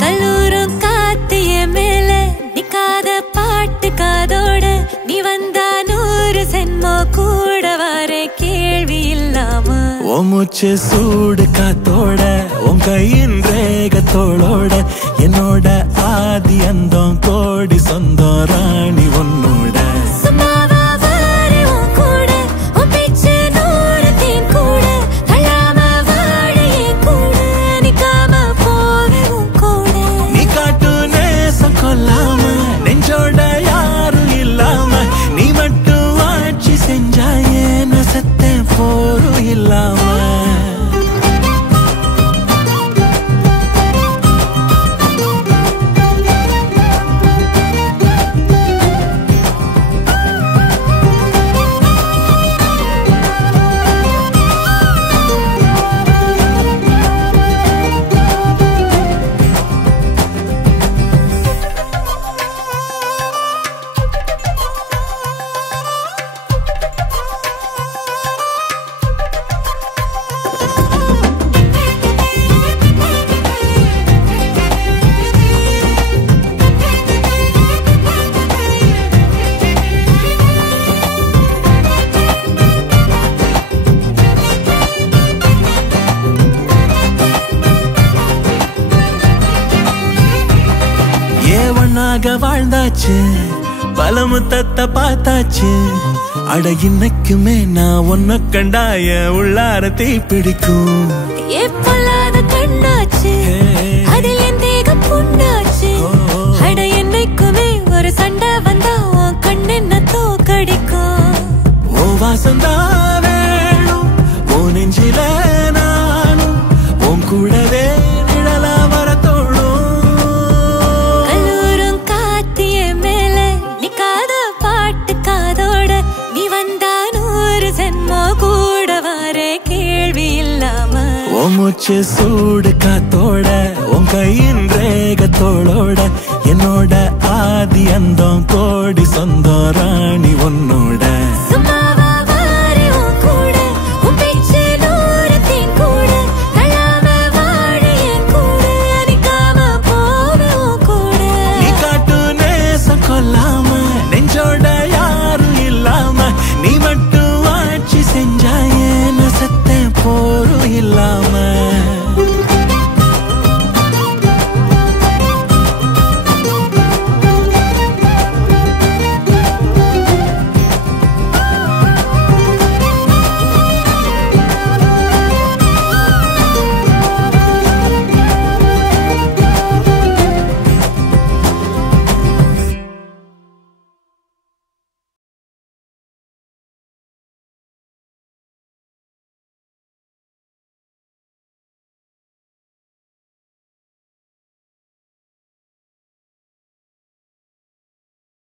கல்லூரும் காத்திய மேல நிக்காத பாட்டு காதோட நீ வந்தா 100 சென்மோ கூட வர கேள்வி இல்லாம ஓ மூச்சு சூடு காத்தோட உன் கையின் ரேகத்தோளோட என்னோட ஆதி அந்தம் கோடி சொந்தம் ராணி உன்னோட நெஞ்சோட யாரும் இல்லாம நீ மட்டும் ஆட்சி செஞ்சாயே நசத்தே போரும் இல்லாம வாழ்ந்தாச்சு பல முத்தத்தை பார்த்தாச்சு அட இன்னைக்குமே நான் உன்னை கண்டாய உள்ளார தீ பிடிக்கும் எப்பொல்லாத கண்ணாச்சு அதில் என் தேகம் புண்ணாச்சு அட என்னைக்குமே ஒரு சண்டை வந்தா உன் கண் என்ன தோக்கடிக்கும் ஓ வாசந்தா வேணும் ஓ நெஞ்சில நானும் உன் கூடவே நிழலா வர தோணும் மூச்சு சூடு காத்தோட உன் கையின் ரேகத்தோளோட என்னோட ஆதி அந்தம் கோடி சொந்தம் ராணி ஒன்னோ